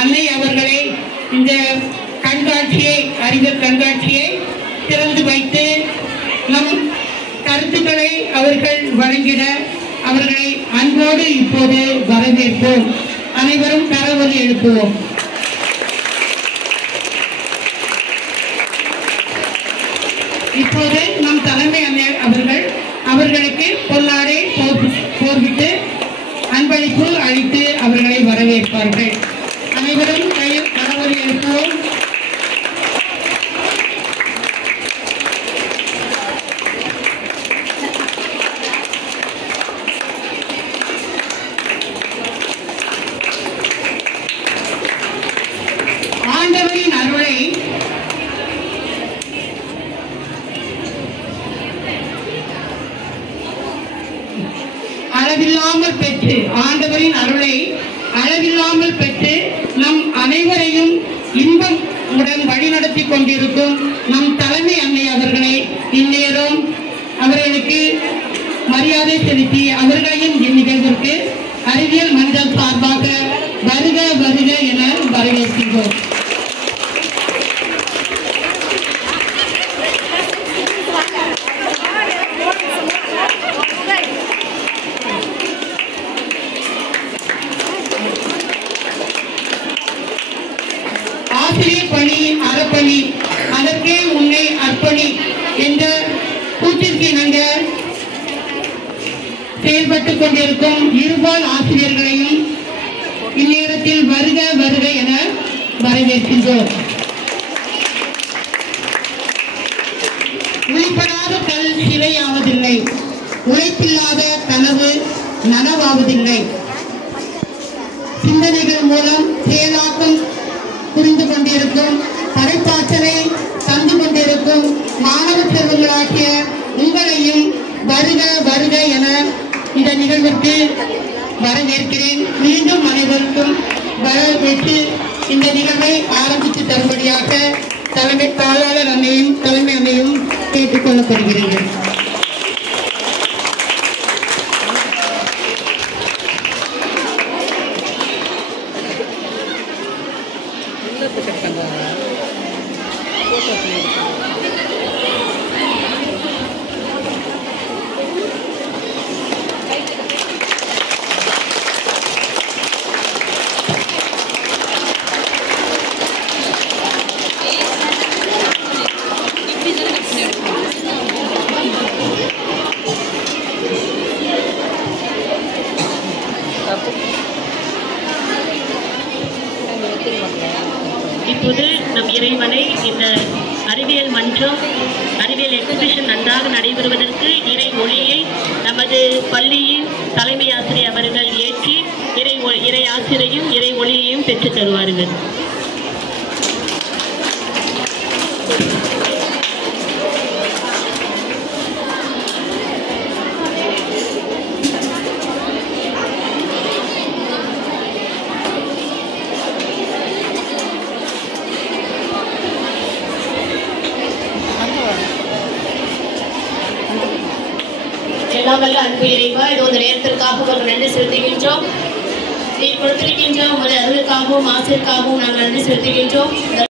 அன்னை அவர்களை இந்த கண்காட்சியை, அறிவியல் கண்காட்சியை திறந்து வைத்து நம் கருத்துக்களை அவர்கள் வழங்கிட அவர்களை அன்போடு இப்போது வரவேற்போம். அனைவரும் கரவொலி எழுப்புவோம். இப்போது நம் தலைமை அவர்கள் அவர்களுக்கு பொன்னாடை போர்விட்டு அன்பளிப்பு அளித்து அவர்களை வரவேற்பார்கள். அனைவரும் கரவொலி எழுப்புவோம். ஆண்டவரின் அருளை அளவில்லாமல் பெற்று, ஆண்டவரின் அருளை அளவில்லாமல் பெற்று நம் அனைவரையும் இன்பம் உடன் வழிநடத்தி கொண்டிருக்கும் நம் தலைமை அன்னை அவர்களை இந்நேரம் அவர்களுக்கு மரியாதை செலுத்தி அவர்களையும் இந்நிகழ்விற்கு அறிவியல் மன்றல் சார்பாக வருக வருக என வரவேற்கின்றோம். ஆசிரியர் பணி அறப்பணி, அதற்கே உன்னை அர்ப்பணி என்ற கூற்றிற்கு இணங்க செயல்பட்டுக் கொண்டிருக்கும் இருபால் ஆசிரியர்களையும் இந்நேரத்தில் வருக வருக என வரவேற்கின்றோம். உழைப்படாத கல் சிலையாவதில்லை, உழைப்பில்லாத கனவு நனவாவதில்லை. சிந்தனைகள் மூலம் செயலாக்கம் புரிந்து கொண்டிருக்கும், படைப்பாற்றலை தந்து கொண்டிருக்கும் மாணவ செல்வங்களாகிய உங்களையும் வருக வருக என இந்த நிகழ்விற்கு வரவேற்கிறேன். மீண்டும் அனைவருக்கும் வரவேற்று இந்த நிகழ்வை ஆரம்பித்து தரும்படியாக தலைமை தாளாளர் அன்னையும் தலைமை அன்னையும் கேட்டுக்கொள்ளப்படுகிறீர்கள். இப்போது நம் இறைவனை இந்த அறிவியல் மன்றம், அறிவியல் எக்ஸிபிஷன் நன்றாக நடைபெறுவதற்கு இறை ஒளியை நமது பள்ளியின் தலைமை ஆசிரியர் அவர்கள் ஏற்றி இறை ஆசிரியையும் இறை ஒளியையும் பெற்றுத் தருவார்கள். எல்லாம் வல்ல அன்பு இறைவா, இது ஒரு நேரத்திற்காக ஒரு நன்றி செலுத்துகின்றோம். நீ கொடுத்திருக்கின்ற உமது அருளுக்காகவும் ஆசிரியருக்காகவும் நாங்கள் நன்றி செலுத்துகின்றோம்.